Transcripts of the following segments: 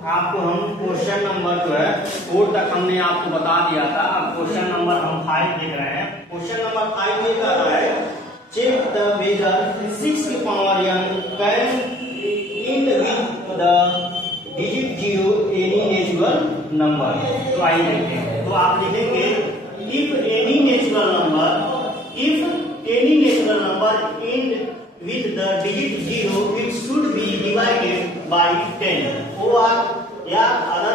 आपको हम question number जो है 4 तक हमने आपको बता दिया था। अब क्वेश्चन नंबर हम 5 देख रहे हैं। क्वेश्चन नंबर 5 ये कर रहा है, चेक द वेदर 6 की power n can and with the digit 0 any natural number. तो आइए देखते हैं। तो आप लिखेंगे if any natural number and with the digit 0 it should be divided by 10 or other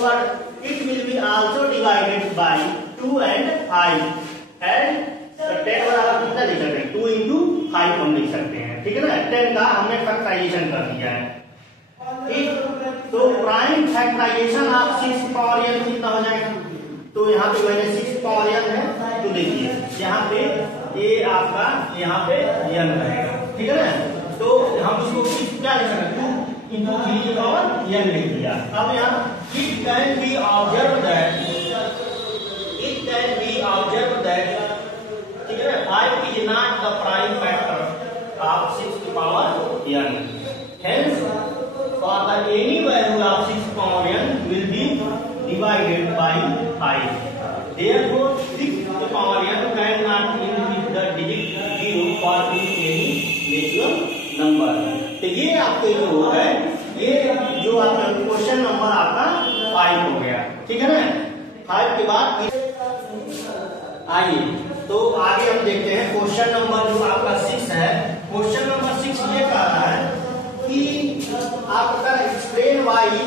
word it will be also divided by 2 and 5 and 10 बराबर कितना लिख सकते हैं 2 into 5 हम लिख सकते हैं। ठीक है ना, 10 का हमने फैक्टराइजेशन कर दिया है। ठीक, तो प्राइम फैक्टराइजेशन आप 6 पावर n कितना हो जाएगा, तो यहाँ पे मैंने 6 पावर n है, तो देखिए यहाँ पे ये आपका यहाँ पे n रहेगा। ठीक है ना, तो हम इसको क्या लिख सकते हैं 2 into 3 पावर n लिख दिया। अब यहाँ it can be observed that ठीक है ना 5 is not the prime factor of 6 to power n, hence for the any value of 6 power n will be divided by 5, therefore 6 to power n cannot end with the digit 0 for any natural number। तो ये आपके जो हो गए, ये जो आपका question number आपका 5 हो गया। ठीक है ना, 5 के बाद आइए तो आगे हम देखते हैं क्वेश्चन नंबर जो आपका 6 है। क्वेश्चन नंबर 6 ये कह रहा है कि आपका explain why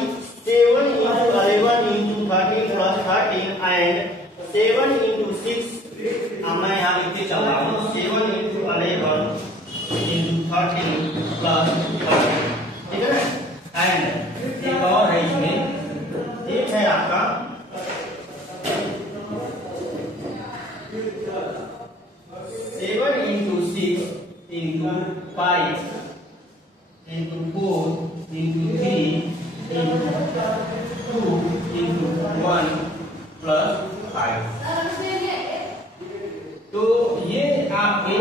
7 into 11 into 13 plus 13 and 7 into 6, अब मैं यहाँ लिखते चल रहा हूँ 7 into 11 into 13 plus 13। ठीक है ना, एंड एक और है इसमें, एक है आपका 7 into 6 into 5 into 4 into 3 into 2 into 1 plus 5। तो ये आपके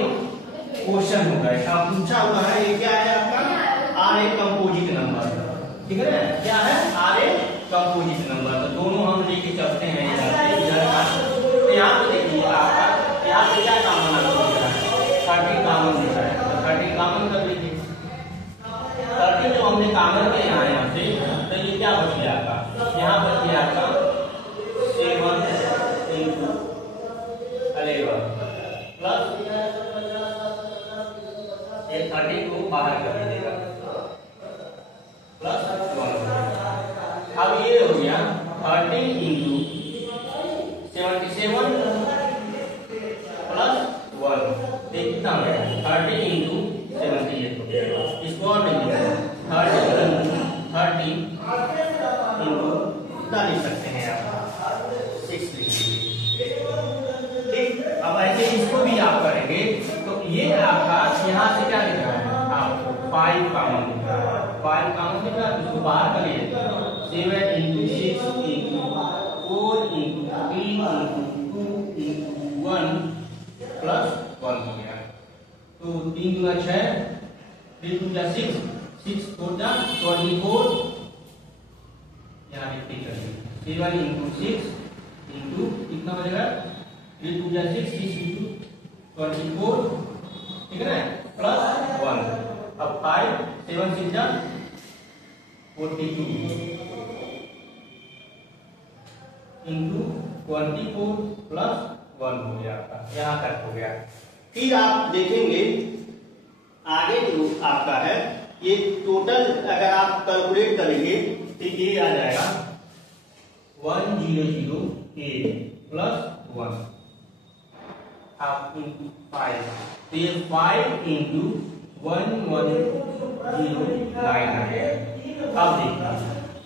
क्वेश्चन हो गए। अब पूछा हुआ है ये क्या है आपका आर ए कंपोजिट नंबर। ठीक है ना, क्या है आर ए कंपोजिट नंबर। तो दोनों हम लेके चलते हैं इधर का। तो यहाँ पे देखिए आपका यहाँ पे क्या कॉमन है 30 कॉमन दिख रहा है, तो 30 कॉमन कर लीजिए। 30 जो हमने कॉमन किया यहाँ से, तो ये क्या बच गया आपका, यहाँ बच गया आपका 7 into 11 प्लस ये 30 को बाहर कर दीजिएगा प्लस 1। अब ये हो गया 30 into 77 प्लस 1, देख कितना हो गया 30 into 78 हो गया। इसको और लिखिए 30 into कितना लिख सकते हैं आप 6 लिखिए। ठीक, अब ऐसे इसको भी आप करेंगे तो ये आपका यहाँ से क्या लिख रहा है आपको 5 कॉमन लिख रहा है, 5 कॉमन लिख रहा है, इसको बाहर करिए 7 into 6 into 4 into 3 into 2 into 1 plus 1 हो गया। तो 3 गुना 6, 3 गुना 6, 6 4 जा 24, यहाँ लिखते चलिए 7 into 6 into कितना बनेगा 3 गुना 6, 6 into 24। ठीक है ना, प्लस 1। अब 5 7 6 जा 42 into 24 प्लस 1 हो गया आपका, यहाँ तक हो गया। फिर आप देखेंगे आगे जो आपका है ये टोटल अगर आप कैलकुलेट करेंगे तो ये आ जाएगा 100 प्लस 1 आप इंटू 5, तो ये 5 इंटू 1109 आ गया। अब देखिए,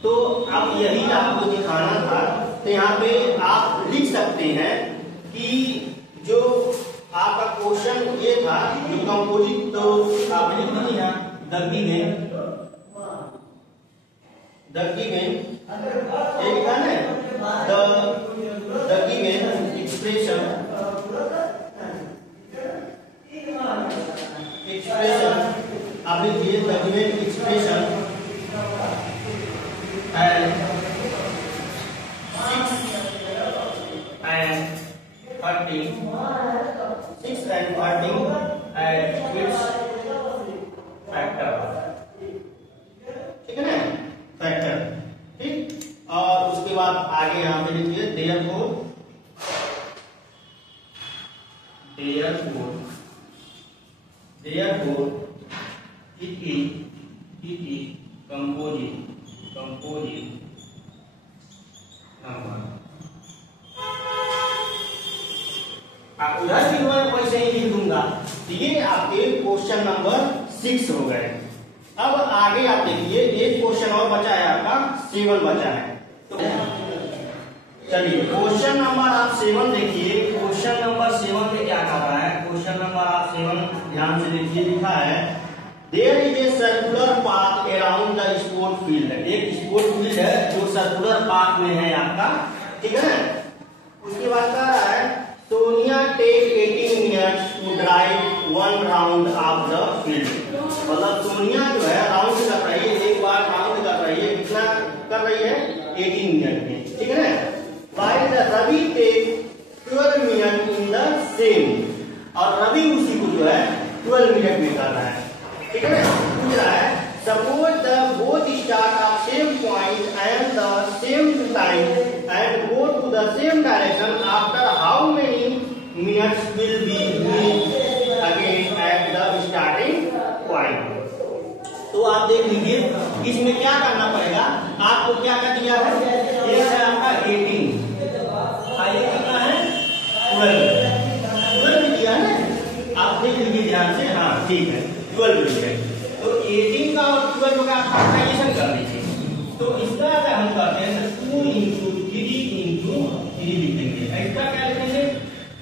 तो अब यही आपको दिखाना था। तो यहाँ पे आप लिख सकते हैं कि जो आपका क्वेश्चन ये था जो कंपोजिट, तो आप लिख दीजिए द गिवन ये लिखा है द गिवन एक्सप्रेशन आप लिखिए द गिवन एक्सप्रेशन देखो, therefore it is composite number। आप उधर भी मैं वैसे ही लिख दूंगा। तो ये आपके क्वेश्चन नंबर 6 हो गए। अब आगे आप देखिए, एक क्वेश्चन और बचा है आपका 7 बचा है। तो चलिए क्वेश्चन नंबर आप 7 देखिए। क्वेश्चन नंबर 7 में क्या कर रहा है? क्वेश्चन नंबर आप 7 ध्यान से देखिए, लिखा है there is a circular path around the sport field. एक स्पोर्ट फील्ड है जो सर्कुलर पाथ में है आपका, ठीक है। उसके बाद कह रहा है Sonia take 18 minutes to drive 1 round of the field. मतलब सोनिया जो है राउंड कर रही है, एक बार राउंड कर रही है, कितना कर रही है? 18 मिनट में, ठीक है ना। While the Ravi take 12 minute in the same, और रवि उसी को जो है 12 मिनट में कर रहा है, ठीक है ना। पूछ रहा है suppose the both start of same point and the same time and go to the same direction, after how many minutes will be again at the starting point. तो आप देख लीजिए, इसमें क्या करना पड़ेगा आपको। क्या कर दिया है? ये है आपका 18, ये कितना है? 12 दिया है। आप देख लीजिए ध्यान से, हाँ ठीक है 12 है। तो 18 का और 12 का फैक्टराइजेशन कर लीजिए। तो इसका अगर हम करते हैं तो 2 into 3 into 3 लिखेंगे। इसका क्या लिखेंगे?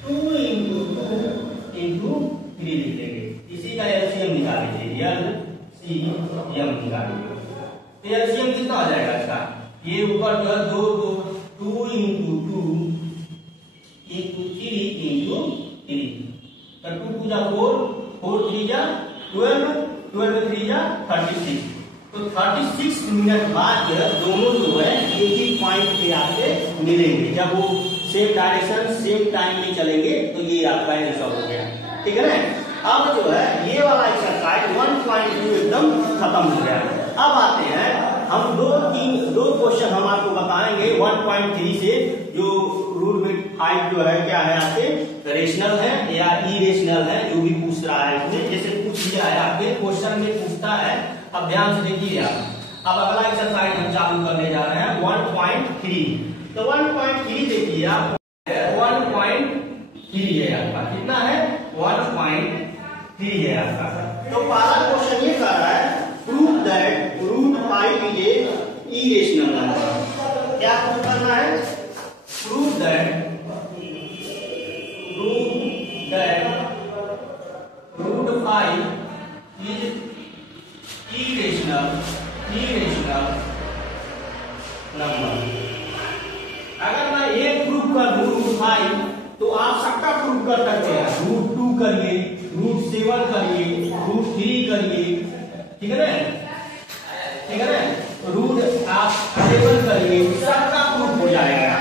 2 into 2 into 3 लिखेंगे। इसी का एलसीएम निकाल लीजिए, एलसीएम निकालिए। तो एलसीएम कितना हो जाएगा इसका? ये ऊपर जो 2 into 2 into 3 into 3, तो 2 2 जा 4, 4 3 जा 12, 12 3 जा 36। तो 36 मिनट बाद दोनों जो है एक ही पॉइंट पे आके मिलेंगे। जब वो सेम डायरेक्शन सेम टाइम में चलेंगे तो ये आपका आंसर हो गया, ठीक है ना। अब जो है ये वाला एक्सरसाइज 1.2 एकदम खत्म हो गया। अब आते हैं हम दो क्वेश्चन हम आपको बताएंगे 1.3 से, जो रूट में 5 जो है क्या है आपके रेशनल है या इरेशनल है, जो भी पूछ रहा है इसमें। जैसे पूछ लिया है आपके क्वेश्चन में पूछता है, अब ध्यान से देखिए आप। अब अगला एक्सरसाइज हम चालू करने जा रहे हैं 1.3। तो 1.3 देखिए आप, 1.3 है आपका, कितना है? 1.3 है आपका। तो पहला क्वेश्चन ये कर रहा है prove that root 5 is a irrational number. क्या प्रूव करना है? Prove that root 5 is irrational number. अगर मैं एक प्रूव कर दूं रूट 5, तो आप सबका प्रूव कर सकते हैं। रूट 2 करिए, रूट 7 करिए, रूट 3 करिए, ठीक है ना, ठीक है ना। रूट आप 11 करिए, सबका प्रूफ हो जाएगा,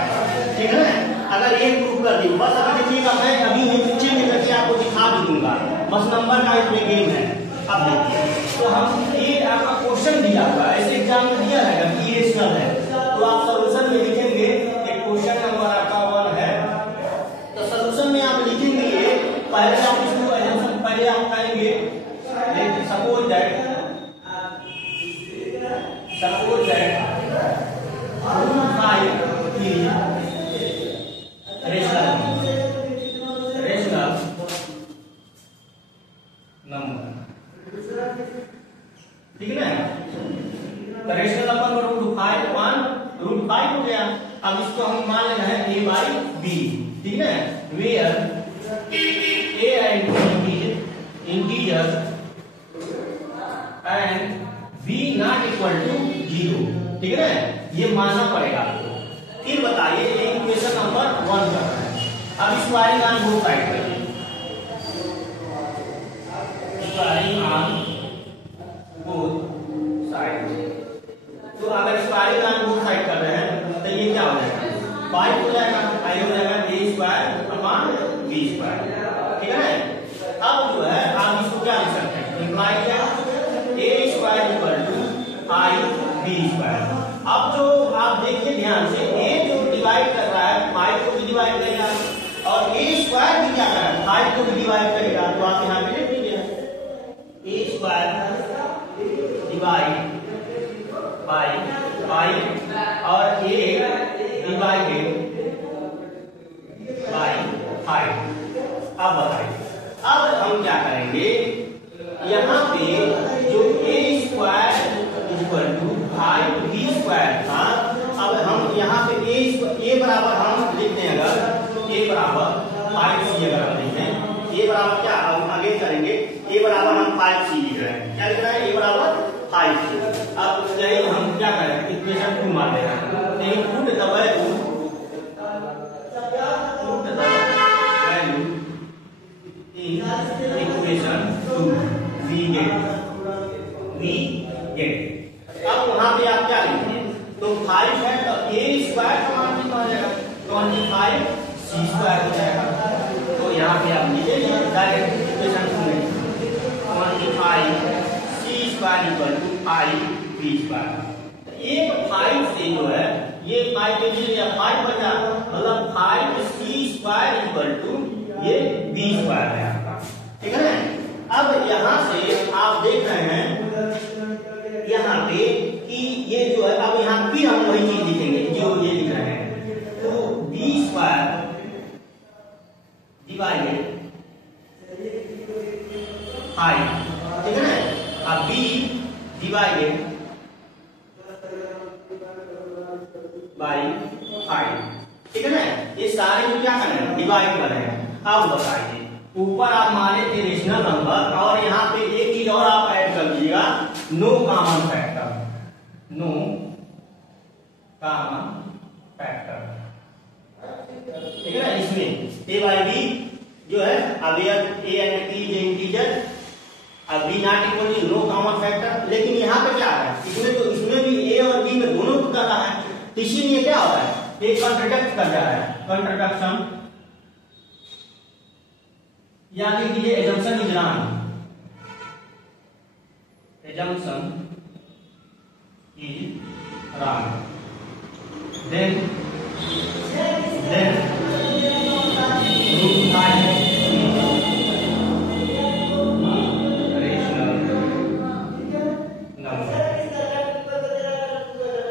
ठीक है ना। अगर एक प्रूफ कर दी, बस अगर देखिएगा मैं अभी नीचे में करके आपको दिखा भी दूंगा, बस नंबर का इसमें गेम है। अब देखिए, तो हम ये आपका क्वेश्चन दिया हुआ है, ऐसे एग्जाम में दिया है कि इरेशनल है, तो आप सॉल्यूशन में लिखेंगे कि क्वेश्चन नंबर आपका 1 है। तो सॉल्यूशन में आप लिखेंगे ये, पहले आप इसको पहले आप करेंगे suppose that root 5 is rational number, ठीक है ना। रेशनल नंबर में रूट 5 हो गया। अब इसको हम मान लेना है a by b, ठीक है ना। Where a and b is integer and b not equal to 0, ठीक है ना, ये मानना पड़ेगा आपको। फिर बताइए ये इक्वेशन नंबर 1 का है। अब स्क्वायरिंग ऑन बोथ साइड करिए, स्क्वायरिंग ऑन बोथ साइड। तो अगर स्क्वायरिंग ऑन बोथ साइड कर रहे हैं तो ये क्या हो जाएगा? 5 हो जाएगा, आई हो जाएगा a square upon b square, ठीक है ना। अब जो है आप इसको क्या लिख सकते हैं? इंप्लाई क्या? a square equal to i b square. अब जो आप देखिए ध्यान से, a जो डिवाइड कर रहा है 5 को भी डिवाइड करेगा और a स्क्वायर भी क्या करेगा 5 को भी डिवाइड करेगा। तो आप यहाँ पे लिख लीजिए a स्क्वायर डिवाइड बाय 5 और a डिवाइडेड बाय 5। अब बताइए, अब हम क्या करेंगे, यहाँ पे जो a square equal to 5b square था, अब हम यहाँ पे a बराबर हम लिखते हैं, अगर a बराबर 5c अगर हम लिखते हैं, a बराबर क्या हम आगे करेंगे, a बराबर हम 5c लिख रहे हैं, क्या लिख रहे हैं, a बराबर 5c। अब यही हम क्या करें, इक्वेशन 2 मान ले रहे हैं, लेकिन put the value equation 2 we get. अब वहां पे आप क्या लिखेंगे, तो 5 है तो a स्क्वायर का मान कितना हो जाएगा 25c स्क्वायर हो जाएगा। तो यहाँ पे आप लिखेंगे डायरेक्ट इक्वेशन 2 में 25c square equal to 5b square. ये 5 से जो है ये 5 के लिए 5 बचा, मतलब 5c स्क्वायर इक्वल टू ये b स्क्वायर है आपका, ठीक है ना। अब यहाँ से आप देख रहे हैं यहाँ पे कि ये जो है, अब यहाँ भी हम वही चीज लिखेंगे जो ये लिख रहे हैं, तो b स्क्वायर डिवाइडेड 5, ठीक है ना। अब b डिवाइडेड बाय 5, ठीक है ना। ये सारे जो क्या करें डिवाइड कर रहे हैं। अब बताइए, ऊपर आप माने थे रेशनल नंबर और यहाँ पे एक चीज और आप ऐड कर दीजिएगा, no common factor, no common factor, ठीक है ना। इसमें a बाई बी जो है, अब ये a एंड b जो इंटीजर, अब b not equal to no common factor, लेकिन यहाँ पे क्या है, इसमें भी a और b में दोनों को करना है, तो इसीलिए क्या होता है, एक कॉन्ट्रडिक्ट कर रहा है, कॉन्ट्रडिक्शन या लिख लीजिए assumption is wrong, assumption is wrong, then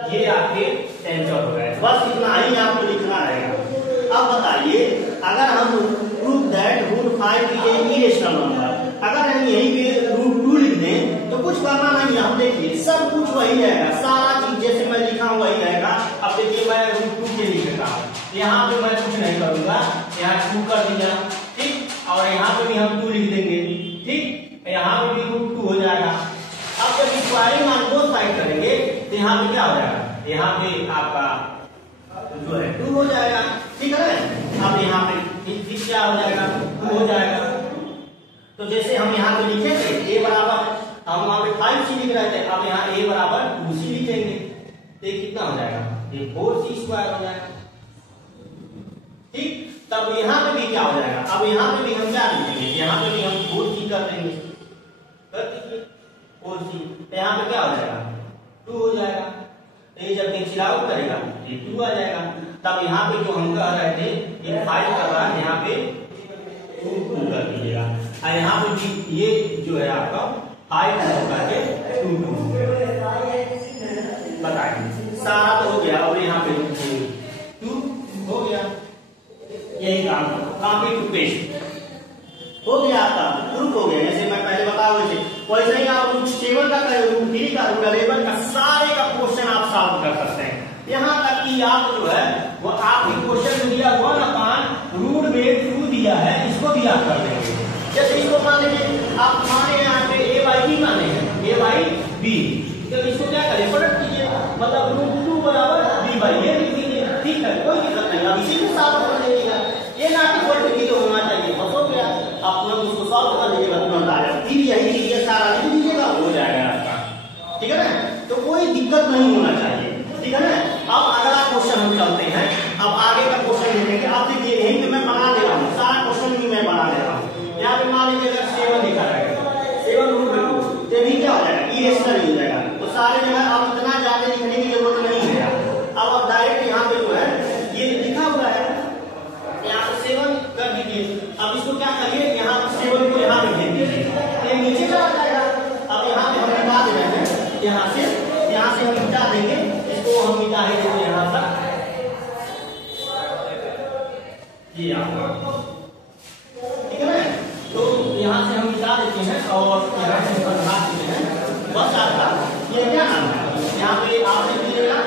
ये आपके आंसर हो गए। बस इतना ही आपको लिखना रहेगा। अब बताइए, अगर हम proof that root 5 is an irrational number, अगर हम यहीं पे रूट 2 लिख दें तो कुछ करना नहीं, हम देखिए सब कुछ वही रहेगा, सारा चीज जैसे मैं लिखा हूं वही रहेगा। अब देखिए मैं रूट 2 के लिख देता हूं, यहाँ पे मैं कुछ नहीं करूंगा, यहाँ 2 कर दिया, ठीक, और यहाँ पे भी हम 2 लिख देंगे, ठीक, यहाँ पे भी रूट 2 हो जाएगा। अब जब स्क्वायरिंग ऑन बोथ साइड करेंगे तो यहाँ पे क्या हो जाएगा, यहाँ पे आपका जो है 2 हो जाएगा, ठीक है ना। अब यहाँ पे क्या हो जाएगा, 2 हो जाएगा। तो जैसे हम यहाँ पे लिखे थे a बराबर, हम वहां पे 5c लिख रहे थे, अब यहाँ a बराबर 2c लिखेंगे, तो कितना हो जाएगा, ये 4c स्क्वायर हो जाएगा, ठीक। तब यहाँ पे भी क्या हो जाएगा, अब यहाँ पे भी हम क्या लिखेंगे, यहाँ पे भी हम 4c कर देंगे, कर दीजिए 4c, तो यहाँ पे क्या हो जाएगा 2 हो जाएगा। ये जब कैंसिल आउट करेगा ये 2 आ जाएगा। तब यहाँ पे जो हम कह रहे थे ये 5 कर रहा है, यहाँ पे 2 कर दीजिएगा, और यहाँ पे भी ये जो है आपका 5 करके 2 बताइए, सारा तो हो गया। और यहाँ पे 2 हो गया, यही काम कॉपी टू पेस्ट हो गया आपका, प्रूफ हो गया। जैसे मैं पहले बता हुए थे वैसे ही आप रूट 7 का, रूट 3 का, रूट 11 का सारे का क्वेश्चन आप सॉल्व कर सकते हैं। यहाँ तक कि आप जो है वो आपके क्वेश्चन दिया 1/रूट में 2 दिया है, इसको भी आप कर देंगे। जैसे इसको मान लीजिए आप माने यहाँ पे a बाई बी माने हैं, a बाई बी, तो इसको क्या करें पलट कीजिए, मतलब रूट 2 बराबर b बाई a लिख दीजिए, ठीक है, कोई दिक्कत नहीं। अब इसी को सॉल्व कर लीजिएगा, ये नॉट इक्वल टू 0 होना चाहिए, बस हो गया। आप तुरंत उसको सॉल्व कर लीजिएगा, तुरंत आ जाएगा, फिर यही चीजें सारा लिख दीजिएगा, हो जाएगा आपका, ठीक है ना। तो कोई दिक्कत नहीं होना चाहिए, ठीक है ना। अब अगला क्वेश्चन हम चलते हैं, अब आगे का क्वेश्चन देखेंगे। आप देखिए यहीं पे मैं बना दे रहा हूँ, सारा क्वेश्चन भी मैं बना दे रहा हूँ। यहाँ पे मान लीजिए अगर 7 लिखा रहेगा, 7 रूट 2, तो भी क्या हो जाएगा, इरेशनल हो जाएगा। तो सारे जो है अब इतना ज्यादा लिखने की जरूरत नहीं है। अब डायरेक्ट यहाँ पे जो है ये लिखा हुआ है यहाँ से हम मिटा देंगे, इसको हम मिटा ही देंगे यहाँ तक, ये ठीक है ना। तो यहाँ से हम मिटा देते हैं और यहाँ से हटा देते हैं। बस आपका ये क्या नाम है, यहाँ पे आपने कीजिएगा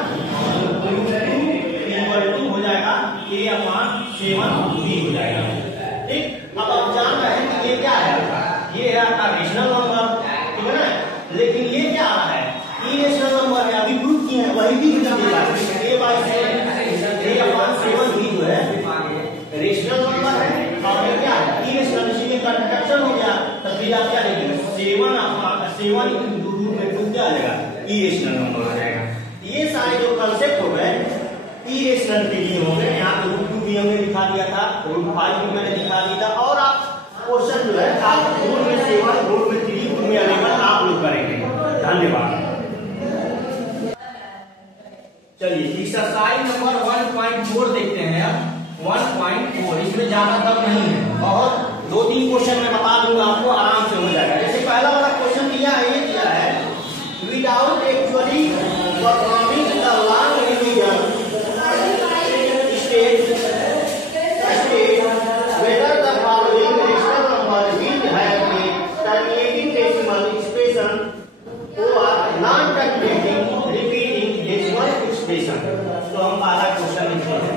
हो जाएगा A/7B हो जाएगा। ठीक, अब आप जान रहे हैं कि ये क्या है आपका, ये है आपका रेशनल नंबर, ठीक है ना। लेकिन ये क्या आ रहा है, इरेशनल नंबर है, अभी प्रूव किए हैं, वही भी देगा A/7 भी जो है रेशनल नंबर है, और ये क्या है इरेशनल, इसी में कंट्रैक्शन हो गया, तो फिर आप क्या लिखेंगे 7 into रूट में 2 क्या आ जाएगा, इरेशनल नंबर आ जाएगा। ये सारे जो कंसेप्ट हो गए इरेशनल के लिए हो गए। यहाँ पे √2 भी हमने दिखा दिया था, √5 भी मैंने दिखा दिया था, और आप क्वेश्चन जो है आप रूट में 7 रूट में 3 रूट में अवेलेबल आप लोग करेंगे। धन्यवाद। चलिए एक्सरसाइज नंबर 1.4 देखते हैं। अब 1.4 इसमें ज्यादा दम नहीं है, और 2-3 क्वेश्चन मैं बता दूंगा आपको, आराम से हो जाएगा। जैसे पहला वाला क्वेश्चन दिया है, ये दिया है without actually performing the long division stage whether the following rational number will have a terminating decimal expression or non-terminating repeating decimal expression। तो हम पहला क्वेश्चन लिखते हैं,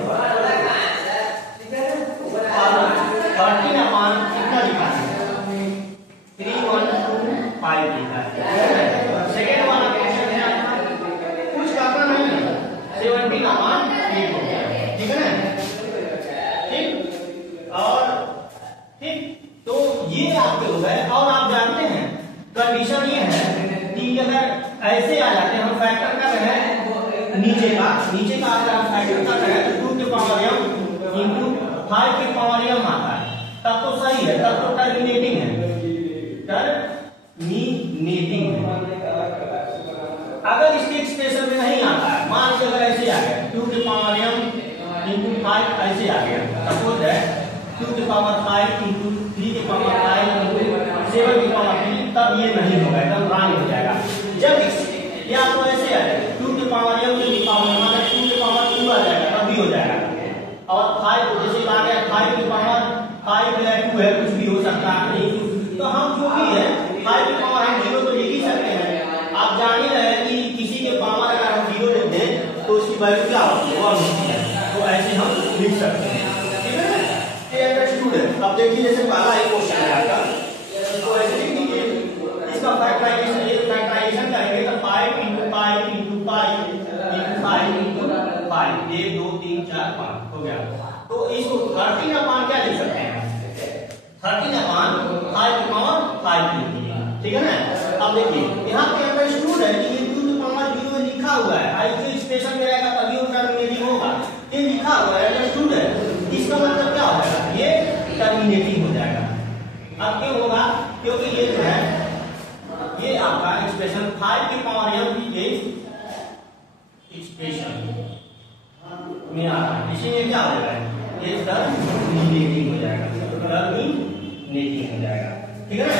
और 13 कितना लिखा है, 315 लिखा है। सेकेंड वाला क्वेश्चन है, कुछ करना नहीं है, 17/8 हो गया, ठीक है ना। और ठीक, तो ये आपके हो गए। और आप जानते हैं कंडीशन ये है कि अगर ऐसे आ जाते हैं, हम फैक्टर कर रहे हैं नीचे का अगर हम फैक्टर कर रहे हैं तो 2 के पावर m इंटू 5 के पावर m आता है, तब तो सही है, तब तो टर्मिनेटिंग है, अगर इसके एक्सप्रेशन में नहीं आता है, मान लीजिए अगर ऐसे आ गया 2 के पावर m इंटू 5 ऐसे आ गया, सपोज है 2 के पावर 5 इंटू 3 के पावर 5 इंटू 7 के पावर 3, तब ये नहीं होगा, एकदम रॉन्ग हो जाएगा। जब ये आपको ऐसे आ जाए 2 के पावर m के पावर मतलब 2 के पावर 2 आ जाएगा, तब भी हो जाएगा। और 5 जैसे आ गया 5 के पावर 5 है 2 है, कुछ भी हो सकता है, तो हम जो भी है 5 के पावर हम 0 तो लिख ही सकते हैं। आप जान ही रहे हैं कि किसी के पावर अगर हम 0 लिख दें तो उसकी वैल्यू क्या होती है, 1 होती है, तो ऐसे हम लिख सकते हैं, ठीक है ना। स्टूडेंट अब देखिए, जैसे पहला एक क्वेश्चन है आपका, इसको ऐसे लिख दीजिए, इसका फैक्टराइजेशन करेंगे तो 5 इंटू 5 इंटू 5 इंटू 5 इंटू 5 1 2 3 4 5 हो गया। तो इसको 13/5 क्या लिख सकते हैं, 13/5 के पावर 5 लिख दीजिए, ठीक है ना। अब देखिए यहाँ पे अंडरस्टूड है कि ये 2 के पावर 0 लिखा हुआ है, आई जो एक्सप्रेशन में रहेगा तभी वो टर्मिनेटिंग होगा, ये लिखा हुआ है, अंडरस्टूड है, इसका मतलब क्या होगा, ये टर्मिनेटिंग हो जाएगा। अब क्यों होगा, क्योंकि ये जो है ये आपका एक्सप्रेशन 5 के पावर m की एक्सप्रेशन में आ रहा है, इसी में क्या हो जाएगा, ये टर्मिनेटिंग हो जाएगा, टर्मिनेटिंग हो जाएगा, ठीक है ना।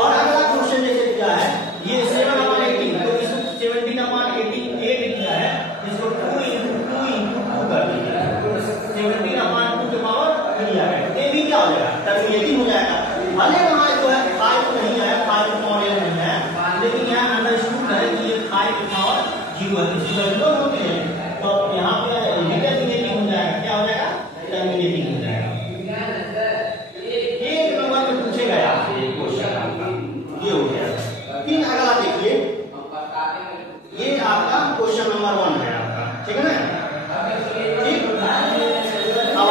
और अगला क्वेश्चन जैसे दिया है ये 7/18, तो इसको 17/18 8 दिया है, इसको 2 इंटू 2 कर दीजिए, 17/2 के पावर 3 आ गया, ये भी क्या हो जाएगा, टर्मिनेटिंग हो जाएगा। भले वहां जो है 5 नहीं आया, 5 के पावर m नहीं है, लेकिन यहाँ अंडरस्टूड है कि ये 5 के पावर 0 है, इसकी वैल्यू होती है, तो यहाँ पे टर्मिनेटिंग हो जाएगा, क्या हो जाएगा, टर्मिनेटिंग हो जाएगा। एक नंबर में पूछे गए आपसे एक क्वेश्चन आपका ये हो गया। फिर अगला देखिए, ये आपका क्वेश्चन नंबर 1 है आपका, ठीक है ना। ठीक, अब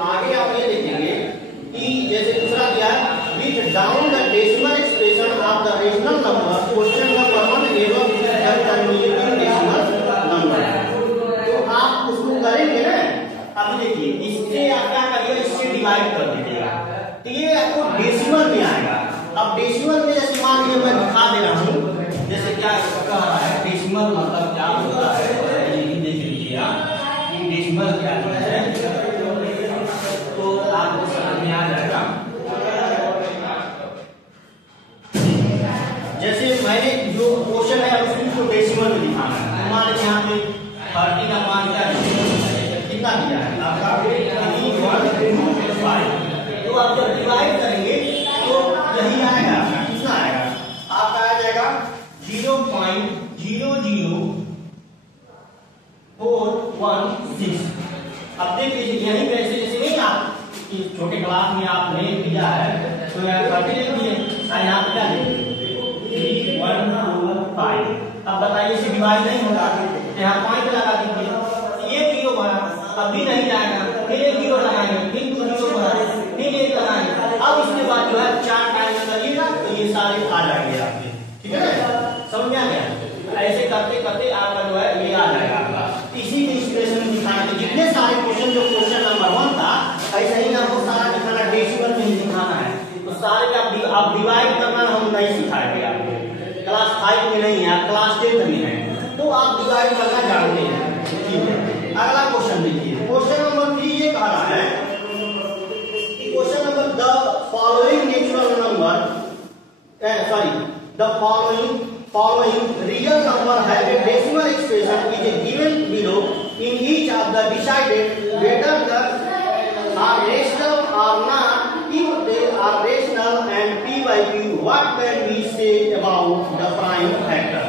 आगे आप ये देखेंगे कि जैसे दूसरा दिया है which down the decimal expression of the rational number question number 1 एवं टर्मिनेटिंग डेसिमल नंबर, तो आप उसको करेंगे ना। अब देखिए इससे आप क्या करिएगा, इससे डिवाइड कर दीजिएगा, तो ये आपको डेसिमल में आएगा। अब डेसिमल में जैसे मान लीजिए मैं दिखा दे रहा हूँ, जैसे क्या कह रहा है डेसिमल जो क्वेश्चन है उसको डेसिमल में दिखाना है। मान लीजिए यहाँ पे 30 का मान क्या है, कितना दिया है आपका 3.15। तो आप जब डिवाइड करेंगे तो यही आएगा आपका, कितना आएगा आपका आ जाएगा 0.00416। अब देखिए यही कैसे, जैसे नहीं आप छोटे क्लास में आपने किया है तो यहाँ 30 लिख दिए, यहाँ पे क्या लिखे 3.15। अब बताइए इसे डिवाइड नहीं होगा, यहाँ पॉइंट लगा दीजिए, ये 0 बना, अभी नहीं जाएगा, फिर 1 0 लगाएंगे, फिर 2 0 बना, फिर 1 लगाएंगे। अब इसके बाद जो है 4 टाइम करिएगा तो ये सारे आ जाएंगे आपके, ठीक है ना, समझ में आ गया। ऐसे करते करते आपका जो है ये आ जाएगा आपका। इसी के एक्सप्रेशन में दिखाएंगे जितने सारे क्वेश्चन, जो क्वेश्चन नंबर 1 था ऐसे ही आपको सारा दिखाना, डेसिमल में दिखाना है। तो सारे आप डिवाइड करना हम नहीं सिखाएंगे आपको, क्लास 5 में नहीं है, क्लास 10 में है, तो आप डिवाइड करना जानते हैं, ठीक है। अगला क्वेश्चन देखिए, क्वेश्चन नंबर 3 ये कह रहा है, question number the following natural number, the following real number have a decimal expression is given below. In each of the decided whether the are rational or not. If they are rational and p by q, what can we say about the prime factor?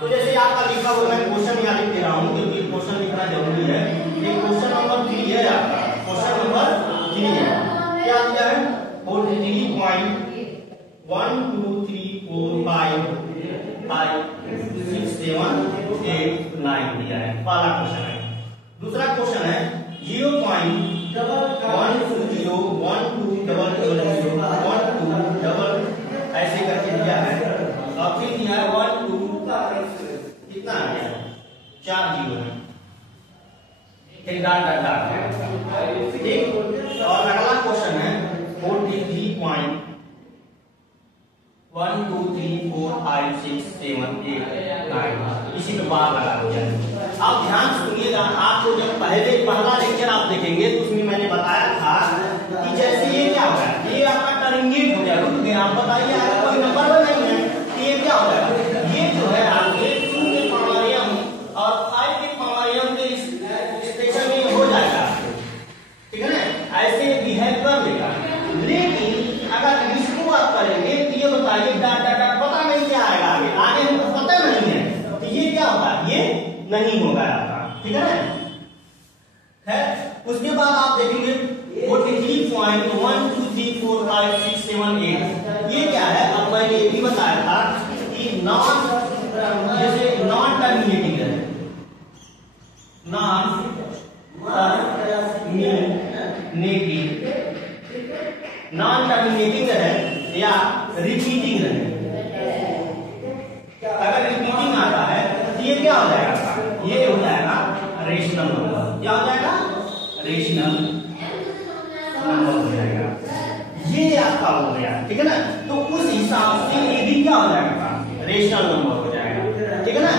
तो जैसे आपका लिखा हुआ है, question यहाँ लिख दे रहा हूँ क्योंकि क्वेश्चन लिखना जरूरी है। ये क्वेश्चन नंबर 3 है आपका, क्वेश्चन नंबर 3 है, क्या दिया है 43.123456789 दिया है, पहला क्वेश्चन है। दूसरा क्वेश्चन है 0.12120012 ऐसे करके दिया है, और फिर दिया है 1 2 कितना आ गया 4 0 है, एक डाट है, ठीक। और अगला क्वेश्चन है 43.123456789, इसी में बार लगा दिया। आप ध्यान सुनिएगा, आपको जब पहला लेक्चर आप देखेंगे तो उसमें मैंने बताया था कि जैसे ये क्या होगा, ये आपका टर्मिनेट हो गया, रुक गया। आप बताइए अगर कोई नंबर नहीं है तो ये क्या होगा, ये जो है आपके 2 के पावर m और 5 के पावर m के स्टेशन में हो जाएगा, ठीक है ना, ऐसे बिहेव कर देगा। लेकिन अगर इसको आप करेंगे तो ये बताइए डाट पता नहीं क्या आएगा, आगे हमको पता नहीं है, तो ये क्या होगा, ये नहीं होगा आपका, ठीक है ना। उसके बाद आप देखेंगे 43.1234567 ये क्या है, अब मैंने ये भी बताया था कि जैसे नॉन टर्मिनेटिंग है, नॉन टर्मिनेटिंग है या रिपीटिंग है। अगर रिपीटिंग आता है तो ये क्या हो जाएगा, ये हो जाएगा रेशनल नंबर। क्या हो जाएगा, रेशनल नंबर हो जाएगा, ये आपका हो गया, ठीक है ना। तो उस हिसाब से ये भी क्या हो जाएगा, रेशनल नंबर हो जाएगा, ठीक है ना।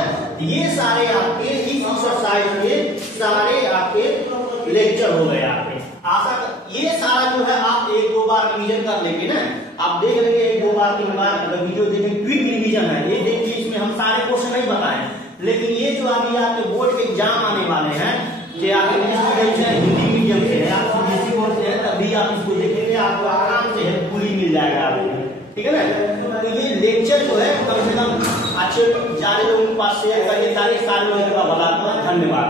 ये सारे आपके इस एक्सरसाइज के सारे आपके लेक्चर हो गए आपके। आशा ये सारा जो है आप 1-2 बार रिवीजन कर लेंगे ना, आप देख लेंगे 1-2 बार 3 बार अगर वीडियो देखें, क्विक रिवीजन है ये, देखिए इसमें हम सारे क्वेश्चन नहीं बताए, लेकिन ये जो अभी आपके बोर्ड के एग्जाम आने वाले हैं, जो आपके हिंदी मीडियम से है, आप सीबीएसई बोर्ड से है, तभी आप इसको देखेंगे, आपको आराम से पूरी मिल जाएगा आपको, ठीक है ना। तो ये लेक्चर जो है कम से कम अच्छे सारे लोगों के पास शेयर करिए ताकि सारे लोगों का भला हो। धन्यवाद।